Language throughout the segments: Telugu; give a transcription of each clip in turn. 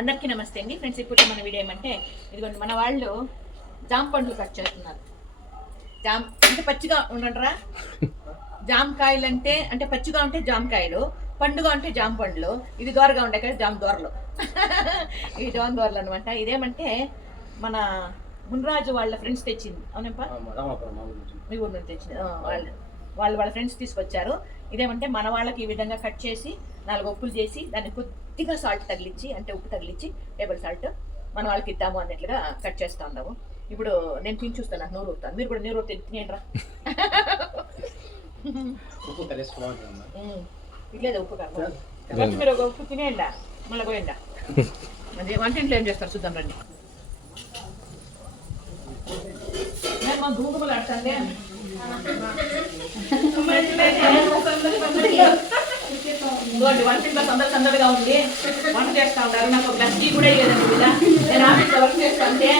అందరికీ నమస్తే అండి ఫ్రెండ్స్. ఇప్పుడు మన వీడియో ఏమంటే ఇదిగోండి మన వాళ్ళు జామ పండ్లు కట్ చేస్తున్నారు. జామ్ అంటే పచ్చిగా ఉండరా, జామకాయలు అంటే పచ్చిగా ఉంటే జామకాయలు, పండుగ అంటే జామ పండ్లు, ఇది దోరగా ఉండే కదా జామ దోరలు. ఇవి జామ దోరలు అనమాట. ఇదేమంటే మన మున్రాజు వాళ్ళ ఫ్రెండ్స్ తెచ్చింది. అవునప్పా, మీ ఊరు నుంచి తెచ్చింది. వాళ్ళ ఫ్రెండ్స్ తీసుకొచ్చారు. ఇదేమంటే మన వాళ్ళకి ఈ విధంగా కట్ చేసి 4 ఉప్పులు చేసి దాన్ని కొద్దిగా సాల్ట్ తగిలించి, అంటే ఉప్పు తగిలించి టేబుల్ సాల్ట్ మన వాళ్ళకి ఇద్దాము అన్నట్లుగా కట్ చేస్తూ ఉన్నాము. ఇప్పుడు నేను తిని చూస్తాను, నాకు నోరు ఊరుతాను. మీరు కూడా నోరు తినేయండిరా. ఇట్లేదు ఉప్పు కాదు, మీరు ఒక ఉప్పు తినేయండా మళ్ళీ పోయిండా. అదే వంటింట్లో ఏం చేస్తారు చూద్దాం రండి. మా దూకుమలు ఆడుతుంది. వంటింట్లో సందడిగా ఉంది, వంట చేస్తా ఉంటారు. నాకు ఒక టీ కూడా ఇవ్వదండి కదా. నేను ఆఫీస్లో వర్క్ చేస్తా ఉంటే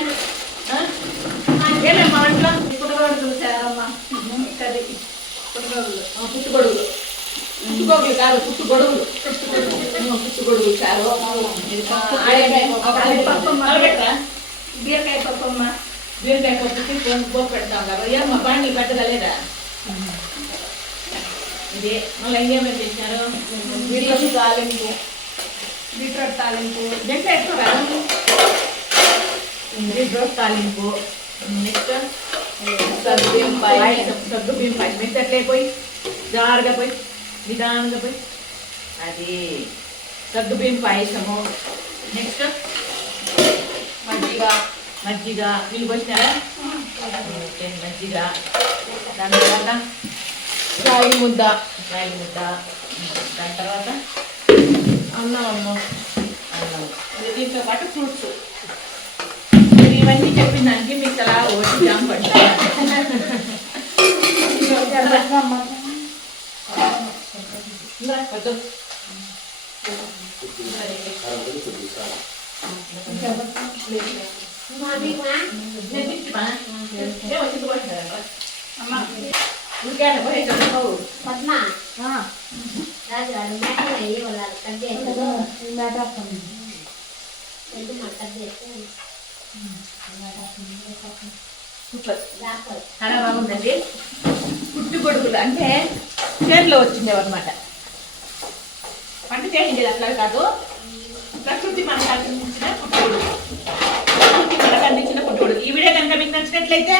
ఏమేమ్మా వంటలో పుట్టగొడుగులు చూసారమ్మా. పుట్టుగొడుగులు, పుట్టుకోగులు కాదు, పుట్టుగొడుగులు. పుట్టుగొడుగులు చారు, బీరకాయ పప్పమ్మ, బీరకాయ పప్పు పోపు పెడతాం కదా. ఏమమ్మా బాండ్లు పెట్టదా లేదా? ఇదే మళ్ళీ ఇంకేమేమి చేసినారు? బీట్రూట్ తాలింపు, బీట్రూట్ తాలింపు జంట ఎక్కువ కాదు, బీట్రూట్ తాలింపు. నెక్స్ట్ సగ్గుబియ్యం పాయసం. సగ్గుబియ్యం పాయసం మెత్తట్లే పోయి జారుగా పోయి నిదానంగా పోయి అది సగ్గుబియ్యం పాయసము. నెక్స్ట్ మజ్జిగ వీళ్ళు పోసినారా? మజ్జిగ. దాని తర్వాత రాగి ముద్ద. దాని తర్వాత అన్నం. దీంతో పాటు ఫ్రూట్స్. ఇవన్నీ చెప్పిన దానికి మీకు అలా ఓటి జామ పడ్డా. సూపర్, చాలా బాగుందండి. పుట్టుగొడుగులు అంటే చేతిలో వచ్చిండేవి అనమాట. పంట చేసిండేది అట్లా కాదు, ప్రకృతి మనకు అందించిన పుట్టుగొడుగు. ఈ వీడియో కనుక మీకు నచ్చినట్లయితే